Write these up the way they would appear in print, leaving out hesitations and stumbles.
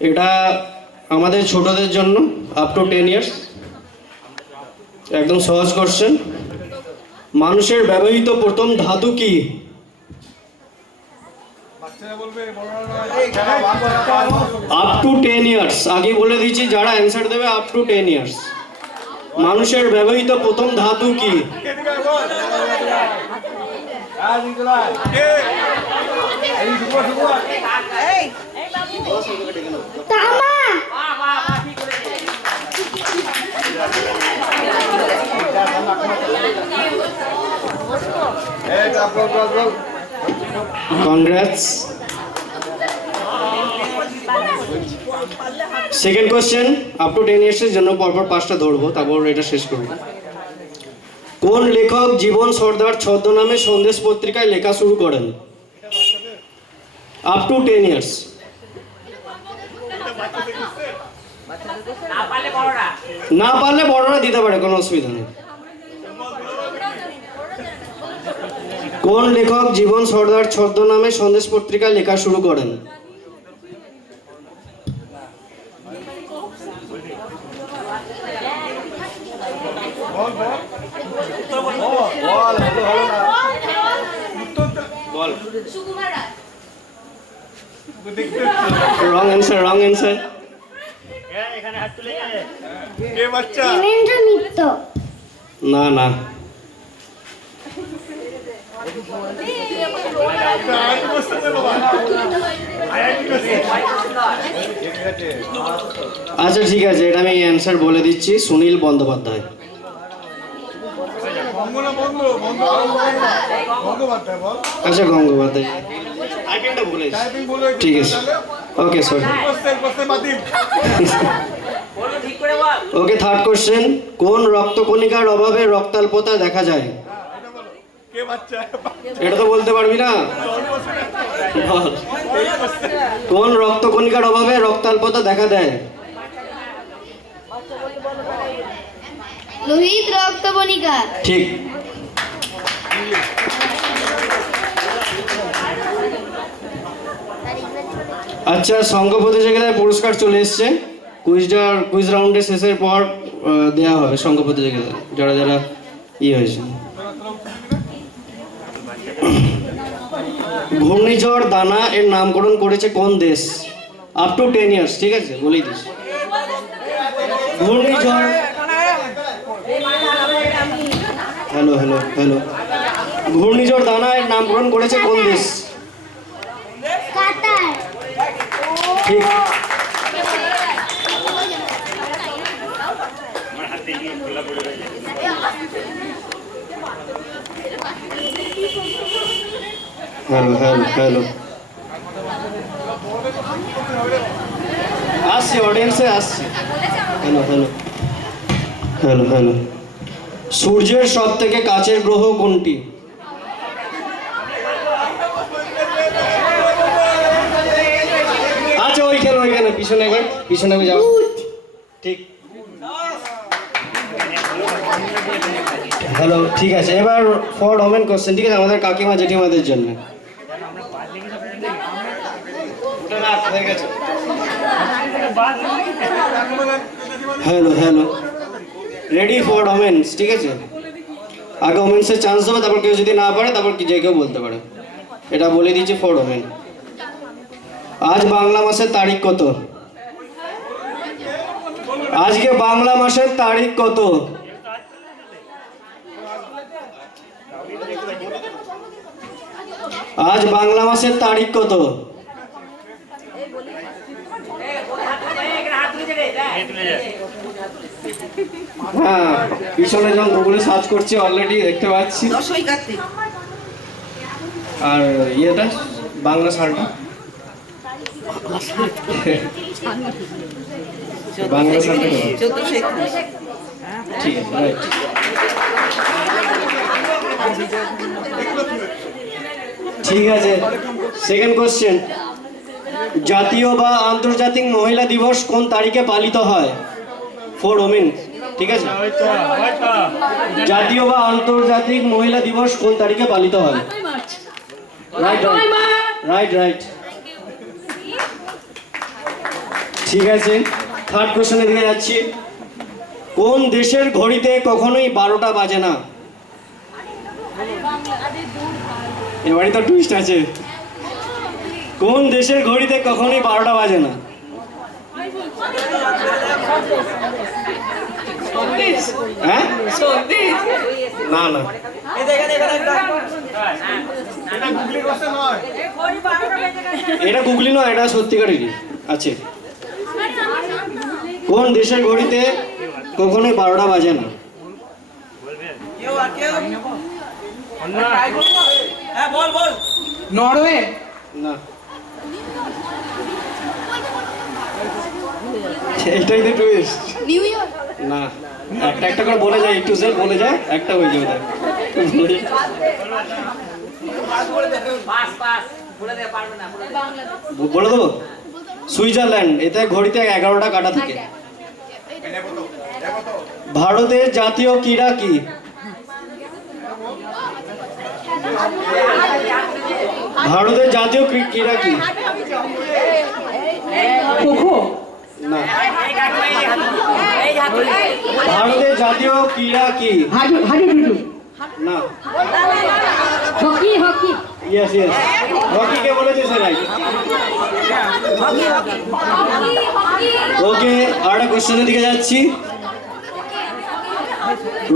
এটা আমাদের ছোটদের জন্য আপ টু 10 ইয়ার্স। একদম সহজ কোশ্চেন। মানুষের ব্যবহৃত প্রথম ধাতু কি? আপ টু 10 ইয়ার্স, আগে বলে দিচ্ছি যারা অ্যান্সার দেবে আপ টু 10 ইয়ার্স। মানুষের ব্যবহৃত প্রথম ধাতু কি? Congrats. Second question, up to 10 ইয়ার্সের জন্য পরপর 5টা ধরবো, তারপর এটা শেষ করবো। কোন লেখক জীবন সর্দার ছদ্মনামে সন্দেশ পত্রিকায় লেখা শুরু করেন? Up to 10 years. না পারলে বড়রা দিতে পারে, কোনো অসুবিধা নেই। কোন লেখক জীবন সর্দার ছদ্মনামে সন্দেশ পত্রিকায় লেখা শুরু করেন? Wrong answer, wrong answer. না না, আচ্ছা ঠিক আছে, এটা আমি অ্যান্সার বলে দিচ্ছি, সুনীল বন্দ্যোপাধ্যায়। আচ্ছা গঙ্গোপাধ্যায়, ঠিক আছে, ওকে সরি। ওকে, থার্ড কোশ্চেন, কোন রক্তকণিকার অভাবে রক্তাল্পতা দেখা যায়? এটা তো বলতে পারবি না। কোন রক্তকণিকার অভাবে রক্তাল্পতা দেখা দেয়? লোহিত রক্তকণিকা। ঠিক। আচ্ছা, সংঘ প্রতিযোগিতায় পুরস্কার চলে এসছে, কুইজ রাউন্ডের শেষের পর দেওয়া হবে সংঘ প্রতিযোগিতা যারা যারা হয়েছে। ঘূর্ণিঝড় দানা এর নামকরণ করেছে কোন দেশ? আপ টু 10 ইয়ার্স, ঠিক আছে, বলেই দিস। ঘূর্ণিঝড়, হ্যালো হ্যালো হ্যালো, ঘূর্ণিঝড় দানা এর নামকরণ করেছে কোন দেশ? কাতার। ঠিক। হ্যালো হ্যালো হ্যালো, আসছি, অডিয়েন্সে আসছি। হ্যালো হ্যালো হ্যালো হ্যালো, সূর্যের সব থেকে কাছের গ্রহ কোনটি? আচ্ছা ওইখানে ওইখানে পিছনে একবার, পিছনে যাও। ঠিক। হ্যালো, ঠিক আছে, এবার ফর ওমেন কোশ্চেন, ঠিক আছে, আমাদের কাকিমা জেঠিমাদের জন্য। Hello hello, ready for women's, ঠিক আছে, আগে ওমেন্সের চান্স দেবো, তারপর কেউ যদি না পারে তারপর যে কেউ বলতে পারে। এটা বলে দিচ্ছি ফর ওমেন। আজ বাংলা মাসের তারিখ কত? আজকে বাংলা মাসের তারিখ কত? আজ বাংলা মাসের তারিখ কত? হ্যাঁ, পিছনে যখন গুগলে সার্চ করছি অলরেডি দেখতে পাচ্ছি। আর ইয়েটা বাংলা সালটা, বাংলা সালটা ঠিক আছে, রাইট। ঠিক আছে, সেকেন্ড কোশ্চেন, জাতীয় বা আন্তর্জাতিক মহিলা দিবস কোন তারিখে পালিত হয়? ফর ওমেন, ঠিক আছে, জাতীয় বা আন্তর্জাতিক মহিলা দিবস কোন তারিখে পালিত হয়? Right right right right. ঠিক আছে, থার্ড কোশ্চেনের দিকে যাচ্ছি। কোন দেশের ঘড়িতে কখনোই 12টা বাজে না? এবারই তো টুইস্ট আছে। কোন দেশের ঘড়িতে কখনোই 12টা বাজে না? হ্যাঁ, না না, এটা গুগলি নয়, এটা সত্যিকারেরই আছে। কোন দেশের ঘড়িতে কখনোই 12টা বাজে না? নরওয়ে। না, এটাই তো টুইস্ট। New York. না, একটা একটা করে বলে যায়, একটু সে বলে যায়, একটা হয়ে যাবে তাই। বলে দেবো, সুইজারল্যান্ড। এতে ঘড়িতে 11টা কাটা থাকে। ভারতের জাতীয় ক্রীড়া কি? ভারতের জাতীয় ক্রীড়া কি? খোখো। না, ভারতের জাতীয় ক্রীড়া কি? হাডুডু। না, hockey hockey. Yes yes, hockey কে বলেছে স্যার? ওকে, আরেকটা কোশ্চেনের দিকে যাচ্ছি।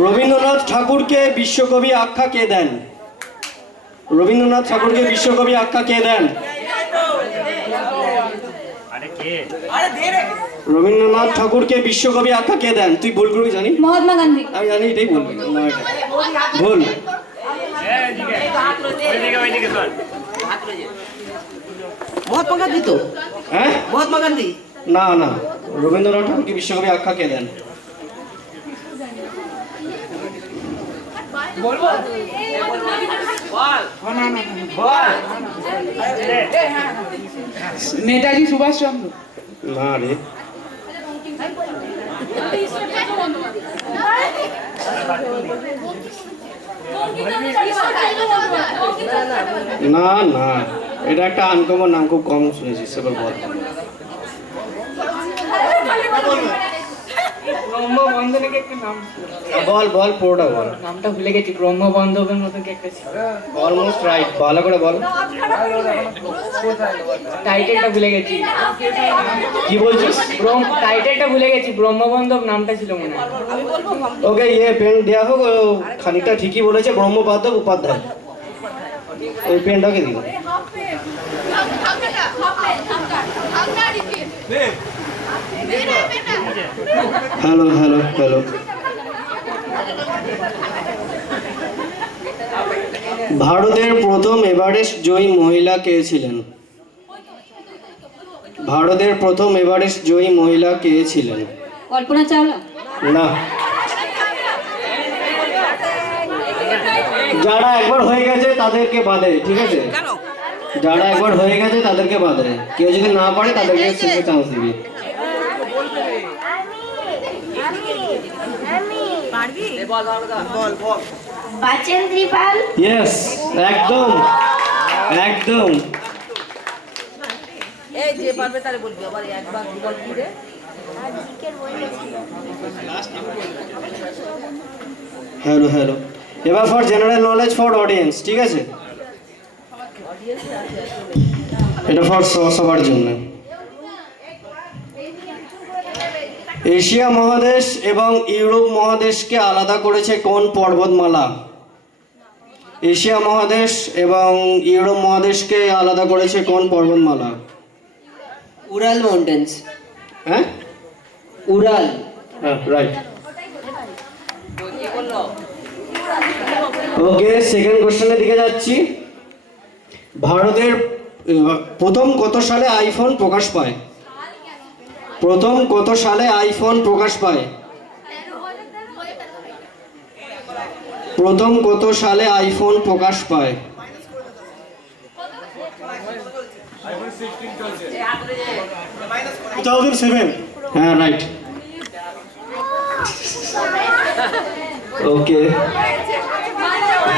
রবীন্দ্রনাথ ঠাকুরকে বিশ্বকবি আখ্যা কে দেন? রবীন্দ্রনাথ ঠাকুরকে বিশ্বকবি আখ্যা কে দেন? রবীন্দ্রনাথ ঠাকুরকে বিশ্বকবি আখ্যা কে দেন? তুই ভুল করবি জানি, মহাত্মা গান্ধী। আমি জানি, এটাই বলবি না, এটা ভুল। মহাত্মা গান্ধী তো। হ্যাঁ, মহাত্মা গান্ধী। না না, রবীন্দ্রনাথ ঠাকুরকে বিশ্বকবি আখ্যা কে দেন? নেতাজি সুভাষচন্দ্র। না রে, না না, এটা একটা আনকমন নাম, খুব কম শুনেছি। সেবার বল। ব্রহ্মবন্ধ নাকি একটা নাম ছিল। বল বল, পুরোটা বল। নামটা ভুলে গেছি, ব্রহ্মবন্ধবের মতো কি একটা ছিল। অলমোস্ট রাইট, ভালো করে বল। টাইটেলটা ভুলে গেছি। কি বলছিস? টাইটেলটা ভুলে গেছি, ব্রহ্মবন্ধব নামটা ছিল মনে হয়। ওকে, পেন দেওয়া হোক। ও খানিকটা ঠিকই বলেছে, ব্রহ্মপাদ উপাধ্যায়। ওই পেনটাকে দিন। হ্যালো হ্যালো হ্যালো, ভারতের প্রথম এভারেস্ট জয়ী মহিলা কে ছিলেন? ভারতের প্রথম এভারেস্ট জয়ী মহিলা কে ছিলেন? কল্পনা চাওলা। না, যারা একবার হয়ে গেছে তাদেরকে বাদে, ঠিক আছে? যারা একবার হয়ে গেছে তাদেরকে বাদে, কেউ যদি না পারে তাদেরকে শেষে চান্স দিবি। বাচেন্দ্রী পাল। ইয়েস, একদম একদম। এই যে পারবে তারে বলবি আবার একবার দুবার কি রে হ্যালো হ্যালো, এবার for general knowledge for audience, ঠিক আছে? এটা ফর সবার জন্য। এশিয়া মহাদেশ এবং ইউরোপ মহাদেশকে আলাদা করেছে কোন পর্বতমালা? এশিয়া মহাদেশ এবং ইউরোপ মহাদেশকে আলাদা করেছে কোন পর্বতমালা? Ural mountains. হ্যাঁ, উরাল। হ্যাঁ, রাইট। কি বললো ওকে, সেকেন্ড কোশ্চেনের দিকে যাচ্ছি। ভারতের প্রথম কত সালে আইফোন প্রকাশ পায়? প্রথম কত সালে আইফোন প্রকাশ পায়? প্রথম কত সালে আইফোন প্রকাশ পায়? 2007। হ্যাঁ, রাইট। ওকে,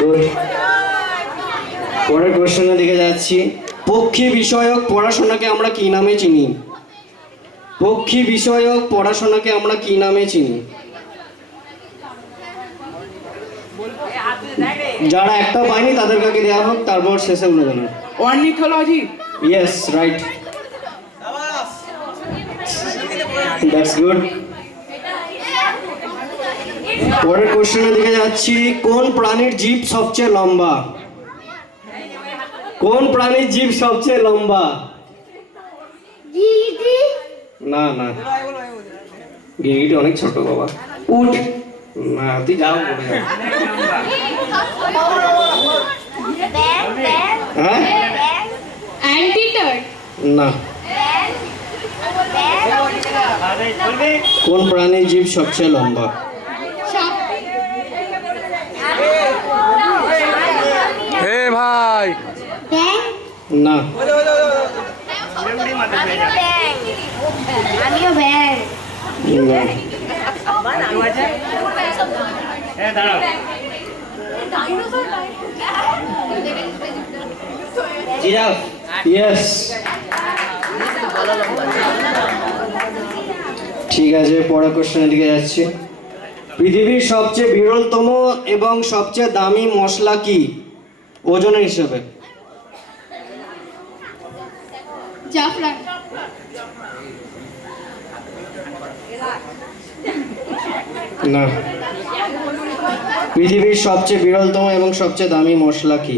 গুড। পরের কোশ্চেনের দিকে যাচ্ছি। পক্ষী বিষয়ক পড়াশোনাকে আমরা কি নামে চিনি? পক্ষী বিষয়ক পড়াশোনাকে আমরা কি নামে চিনি? যারা একটা পায়নি তাদের কাকে দেওয়া হোক, তারপর শেষে বলে দেবেন। Ornithology. Yes, right, that's good. পরের কোশ্চেনের দিকে যাচ্ছি। কোন প্রাণীর জিভ সবচেয়ে লম্বা? কোন প্রাণীর জিভ সবচেয়ে লম্বা? না না, গিরগিটি অনেক ছোট বাবা। উঠ না, তুই যাও পড়ে যাও। হ্যাঁ অ্যান্টিটার। না। কোন প্রাণীর জিভ সবচেয়ে লম্বা? হে ভাই, না। আমিও ব্যাগ। না। জিরাফ। ইয়েস, ঠিক আছে। পরের কোশ্চেনের দিকে যাচ্ছি। পৃথিবীর সবচেয়ে বিরলতম এবং সবচেয়ে দামি মশলা কি ওজনের হিসেবে? জাফরান। না। পৃথিবীর সবচেয়ে বিরলতম এবং সবচেয়ে দামি মশলা কি?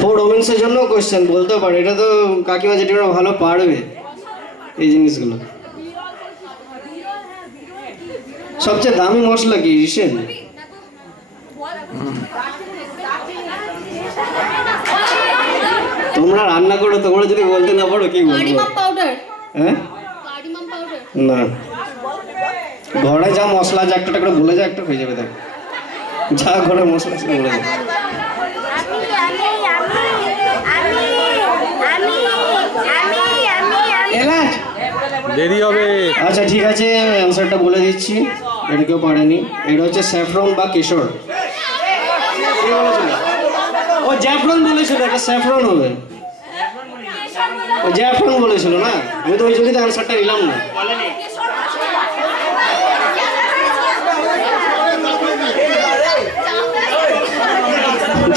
ফোর ওমেন্সের জন্য কোশ্চেন বলতে পারে, এটা তো কাকিমা জেঠিমা ভালো পারবে এই জিনিসগুলো। সবচেয়ে দামি মশলা কি রিসেন? তোমরা রান্না করো, তোমরা যদি বলতে না পারো কি বলবো? কার্ডিমাম পাউডার। হ্যাঁ, কার্ডিমাম পাউডার। না। ঘরে যা মশলা আছে একটা করে বলে যা, একটা হয়ে যাবে। দেখ যা ঘরে মশলা আছে বলে যা। এলাচ। দেরি হবে। আচ্ছা ঠিক আছে, অ্যান্সারটা বলে দিচ্ছি, এটা কেউ পারেনি। এটা হচ্ছে স্যাফরন বা কেশর। কে বলেছিল? ও জ্যাফরন বলেছিল, এটা স্যাফরন হবে। ও জ্যাফরন বলেছিল না, আমি তো ওই জন্যই তো অ্যান্সারটা নিলাম না।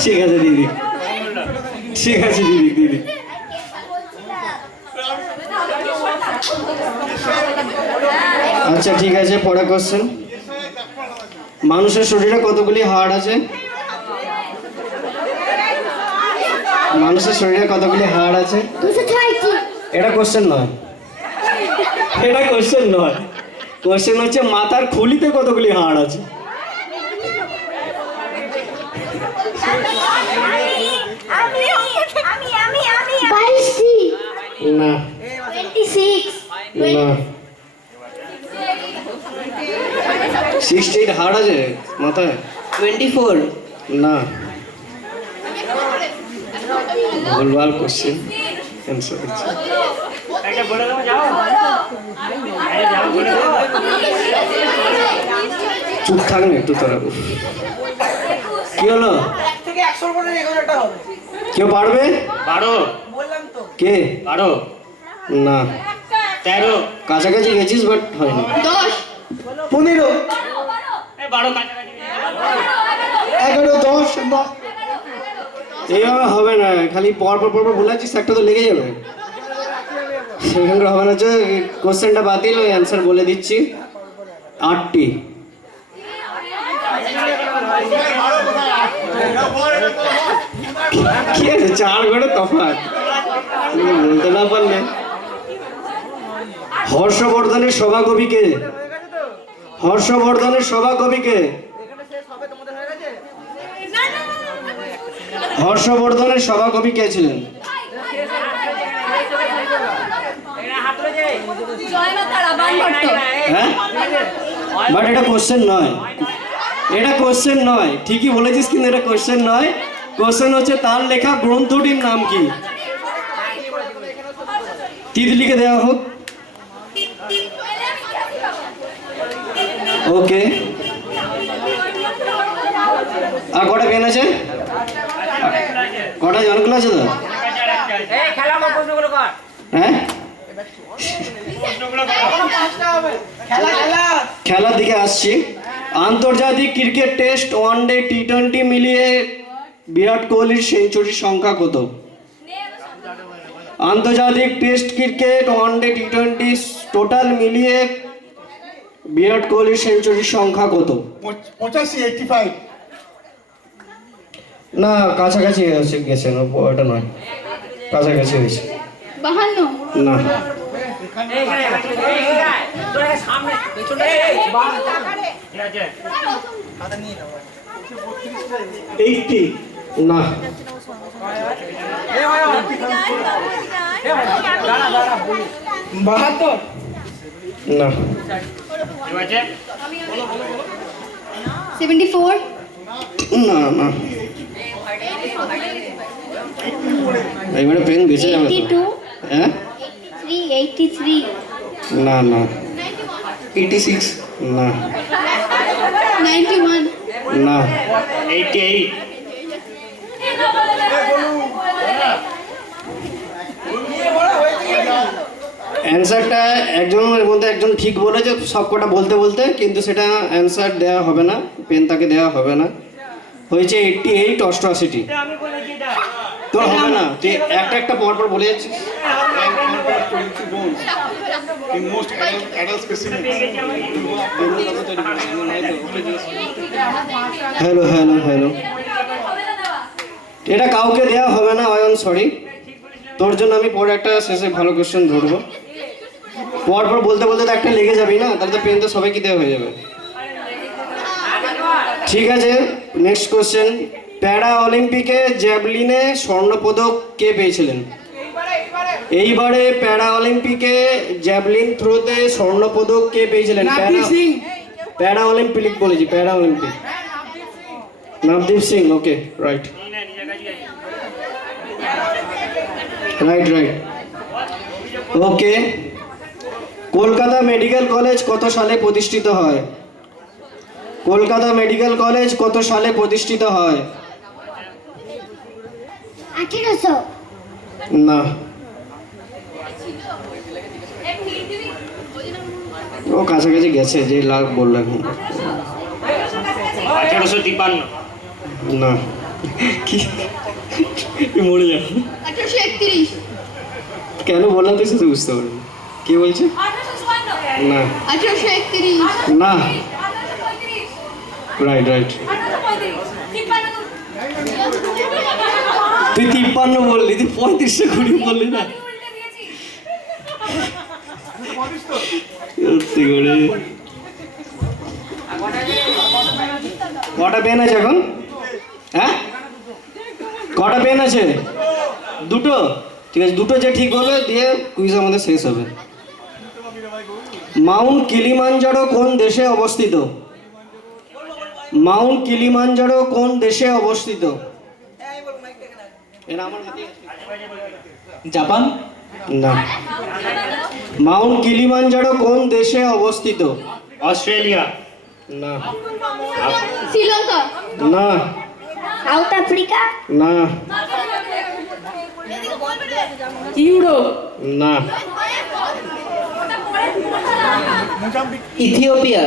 ঠিক আছে দিদি, ঠিক আছে দিদি, দিদি। আচ্ছা ঠিক আছে, পরের কোশ্চেন। মানুষের শরীরে কতগুলি হাড় আছে? মানুষের শরীরে কতগুলি হাড় আছে? 206টি। এটা কোশ্চেন নয়, এটা কোশ্চেন নয়। কোশ্চেন হচ্ছে মাথার খুলিতে কতগুলি হাড় আছে? না। 26। না। 68 হাড় আছে মাথায়? 24। না। ভুলভাল কোশ্চেন, অ্যান্সার হচ্ছে। চুপ থাক না একটু তোরা। কি হলো? কেউ পারবে? 12। কে? 12। না। 13। কাছাকাছি গেছিস বাট হয়নি। 10। 15, 12 কাছাকাছি। 11, 10। এইভাবে হবে না, খালি পর পর পর বলে আছিস, একটা তো লেগে যাবে। সেখানকার হবে না। হচ্ছে কোশ্চেনটা বাতিল, ওই অ্যান্সার বলে দিচ্ছি। 8টি। কি আছে, 4 ঘরে তফাৎ, তুমি বলতে না পারলে। হর্ষবর্ধনের সভাকবি কে? হর্ষবর্ধনের সভাকবি কে? হর্ষবর্ধনের সভাকবি কে ছিলেন? হ্যাঁ, বাট এটা কোশ্চেন নয়, এটা কোশ্চেন নয়। ঠিকই বলেছিস, কিন্তু এটা কোশ্চেন নয়। কোশ্চেন হচ্ছে তার লেখা গ্রন্থটির নাম কি? তিতলিকে দেওয়া হোক। ওকে, আর কটা পেন আছে? কটা জনগুলো আছে তো? এই খেলা কর, প্রশ্নগুলো কর। হ্যাঁ, খেলার দিকে আসছি। আন্তর্জাতিক ক্রিকেট টেস্ট, ওয়ানডে, টি20 মিলিয়ে বিরাট কোহলির সেঞ্চুরির সংখ্যা কত? আন্তর্জাতিক test cricket, one day, T20 total মিলিয়ে বিরাট কোহলির সেঞ্চুরির সংখ্যা কত? 85 না, কাছাকাছি হচ্ছে, গেছে না, ওটা নয়, কাছাকাছি হয়েছে। 52 না, এইখানে, এইখানে। তোর আগে সামনে, পেছনে। এই, বাস। ঠিক আছে। 80 না, দাঁড়া, দাঁড়া, বলি। 72 না, 74 না, না, এবারে পেন বেঁচে যাবে তো। 82 হ্যাঁ, 83 না, না, 86 না, 91 না, 88 অ্যান্সারটা একজনের মধ্যে একজন ঠিক বলেছে সব কটা বলতে বলতে, কিন্তু সেটা অ্যান্সার দেওয়া হবে না, পেন তাকে দেওয়া হবে না। হয়েছে 88, 88টি। আমি বলেছি এটা। তোর হবে না, তুই একটা একটা পর পর বলে যাচ্ছিস। in most adult specimens. Hello hello hello, এটা কাউকে দেওয়া হবে না, আই এম সরি। তোর জন্য আমি পরে একটা শেষে ভালো কোশ্চেন ধরবো। পর পর বলতে বলতে তো একটা লেগে যাবি না, তাহলে তো পেন তো সবাইকে দেওয়া হয়ে যাবে। ঠিক আছে, নেক্সট কোশ্চেন। প্যারা অলিম্পিকে জ্যাভলিনে স্বর্ণপদক কে পেয়েছিলেন? এইবারে প্যারা অলিম্পিকে জ্যাভলিন থ্রোতে স্বর্ণপদক কে পেয়েছিলেন? প্যারা অলিম্পিক বলেছি, para Olympic. Navdeep Singh, okay, right right right okay. Kolkata medical college কত সালে প্রতিষ্ঠিত হয়? কলকাতা মেডিকেল কলেজ কত সালে প্রতিষ্ঠিত হয়? 1800 না, ও কাছাকাছি গেছে, যে লাখ বললো এখন। 1853 না, কি মরে যাও। 1831 কেন বললাম তুই সেটা বুঝতে পারবি। কে বলছে? না, 1831 না, রাইট রাইট। তুই 53 বললি, তুই 35 বললি না। সত্যি করে। কটা পেন আছে এখন? হ্যাঁ, কটা পেন আছে? দুটো। ঠিক আছে, দুটো যে ঠিক বলবে দিয়ে কুইজ আমাদের শেষ হবে। মাউন্ট কিলিমাঞ্জারো কোন দেশে অবস্থিত? মাউন্ট কিলিমাঞ্জারো কোন দেশে অবস্থিত? জাপান না। মাউন্ট কিলিমাঞ্জারো কোন দেশে অবস্থিত? অস্ট্রেলিয়া না, শ্রীলঙ্কা না, সাউথ আফ্রিকা না, ইউরোপ না, ইথিওপিয়া।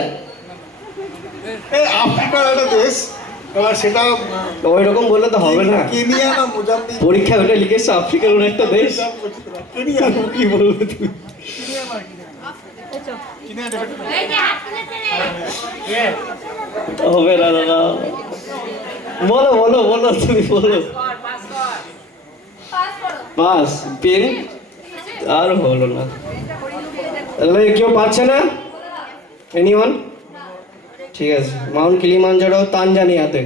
এই আফ্রিকার একটা দেশ, এবার সেটা ওই রকম বললে তো হবে না। কেনিয়া না মোজাম্বিক? পরীক্ষা ওটা লিখেছে আফ্রিকার কোনো একটা দেশ। কেনিয়া কি বলবো তুমি? হবে না দাদা। বলো বলো বলো, তুমি বলো। পাস পেন আর হলো না। তাহলে কেউ পাচ্ছে না? এনিওয়ান? ঠিক আছে, মাউন্ট কিলিমাঞ্জারো তানজানিয়াতে।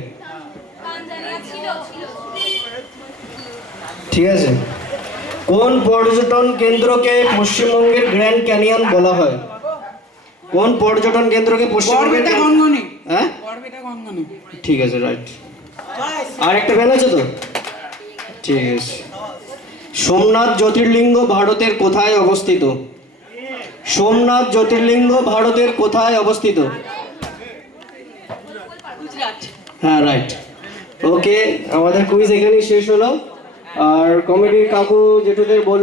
ঠিক আছে। কোন পর্যটন কেন্দ্রকে পশ্চিমবঙ্গের গ্র্যান্ড ক্যানিয়ন বলা হয়? কোন পর্যটন কেন্দ্রকে পশ্চিমবঙ্গের হ্যাঁ, ঠিক আছে, রাইট। আর একটা পেন আছে তো? ঠিক আছে। সোমনাথ জ্যোতির্লিঙ্গ ভারতের কোথায় অবস্থিত? সোমনাথ জ্যোতির্লিঙ্গ ভারতের কোথায় অবস্থিত? হ্যাঁ, রাইট। ওকে, আমাদের কুইজ এখানেই শেষ হলো। আর কমিটির কাকু জেঠুদের বললো